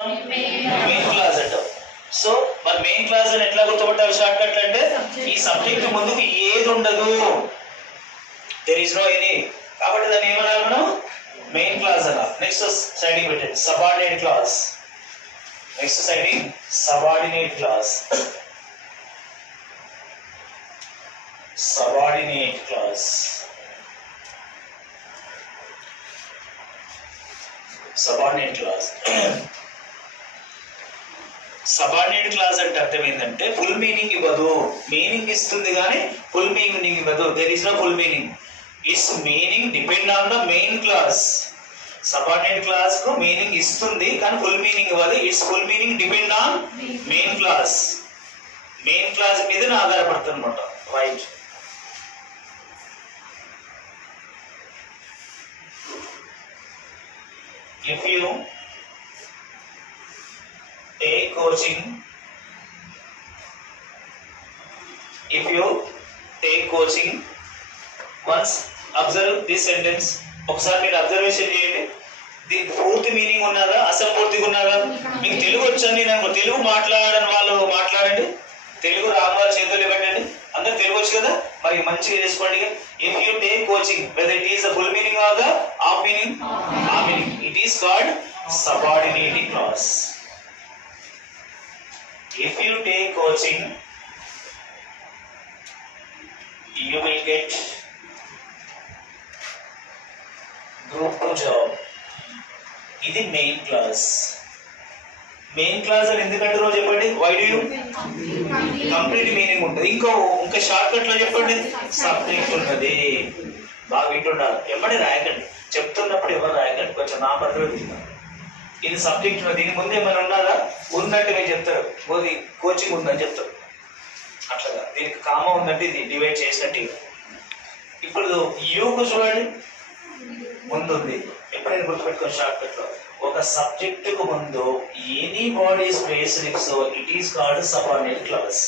Main class అంటాం. So మరి main clause అని ఎట్లా గుర్తుపట్టాలి షార్ట్ కట్ అంటే ఈ సబ్జెక్ట్ ముందుకు ఏది ఉండదు, దేర్ ఇస్ నో ఎనీ, కాబట్టి దాన్ని ఏమనాలి మనం మెయిన్ క్లాస్ అనాలి. నెక్స్ట్ సైడింగ్ పెట్టండి subordinate clause. Next siding subordinate clause. Subordinate clause subordinate clause subordinate clause అంటే అర్థం ఏంటంటే ఫుల్ మీనింగ్ ఇవ్వదు, మీనింగ్ ఇస్తుంది కానీ ఫుల్ మీనింగ్ ఇవ్వదు. There is no full meaning. It's meaning depend on the main clause. Subordinate clause కు meaning ఇస్తుంది కానీ ఫుల్ మీనింగ్ ఇవ్వదు. It's full meaning depend on main clause. Main clause మీద ఆధారపడుతుంది అనమాట. Right. If you take coaching, once observe this sentence. ఒకసారి మీరు observation చేయండి. దీనికి పూర్తి మీనింగ్ ఉన్నదా అసంపూర్తిగా ఉన్నదా? మీకు తెలుగు వచ్చండి, నేను తెలుగు మాట్లాడని వాళ్ళు మాట్లాడండి, తెలుగు రాని వాళ్ళు చేతులు పెట్టండి. అందరు తెలుగు వచ్చు కదా, మరి మంచిగా చేసుకోండి. If you take coaching whether it is the full meaning or the half meaning, half meaning, it is called subordinating clause. If you take coaching, you will get group 2 job. ఇది మెయిన్ క్లాస్. మెయిన్ క్లాస్ అని ఎందుకంటే రోజు చెప్పండి. Why do you complete meaning ఉంటుంది. ఇంకా short cut లో చెప్పండి subject ఉన్నది. బాగా వింటున్నారు, ఎమ్మడి రాయకండి, చెప్తున్నప్పుడు ఎవరు రాయకండి, కొంచెం నా పరిధిలో తీసుకున్నారు. ఇది సబ్జెక్ట్ ఉన్నది, దీని ముందు ఏమైనా ఉన్నదా? ఉందంటే మీరు చెప్తారు ఇది కోచింగ్ ఉందని చెప్తారు. అట్లాగా దీనికి కామా ఉందంటే ఇది డివైడ్ చేసినట్టు. ఇప్పుడు యూకు చూడండి, ముందు ఉంది. ఎప్పుడైనా గుర్తుపెట్టుకోండి షార్ట్ కట్ లో ఒక సబ్జెక్టుకు ముందు any body is placed so it is called subordinate class.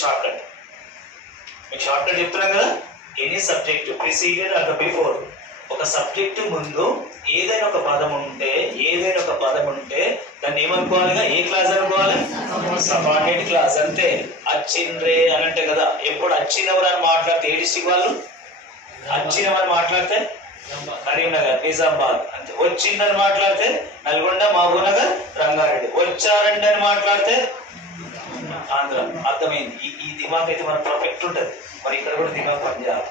Short cut మీకు షార్ట్ కట్ చెప్తున్నాం కదా. Any subject preceded are before, ఒక సబ్జెక్టు ముందు ఏదైనా ఒక పదం ఉంటే దాన్ని ఏమనుకోవాలిగా? ఏ క్లాస్ అనుకోవాలి? Subordinate class. అంతే. అచ్చిండ్రే అని అంటే కదా, ఎప్పుడు అచ్చినవరు అని మాట్లాడితే ఏ డిస్ట్రిక్ట్ వాళ్ళు? అచ్చినవని మాట్లాడితే కరీంనగర్, నిజామాబాద్. అంతే. వచ్చిందని మాట్లాడితే నల్గొండ, మహబూబ్నగర్, రంగారెడ్డి. వచ్చారండి అని మాట్లాడితే ఆంధ్ర. అర్థమైంది. ఈ దిమాగ్ అయితే మనకు పర్ఫెక్ట్ ఉంటుంది. మరి ఇక్కడ కూడా దిమాగ్ పనిచేయాలి.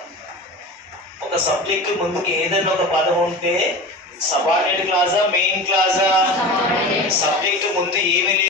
ఒక సబ్జెక్ట్ ముందుకు ఏదైనా ఒక పదం ఉంటే సబార్డినేట్ క్లాసా మెయిన్ క్లాసా? సబ్జెక్ట్ ముందు ఏమి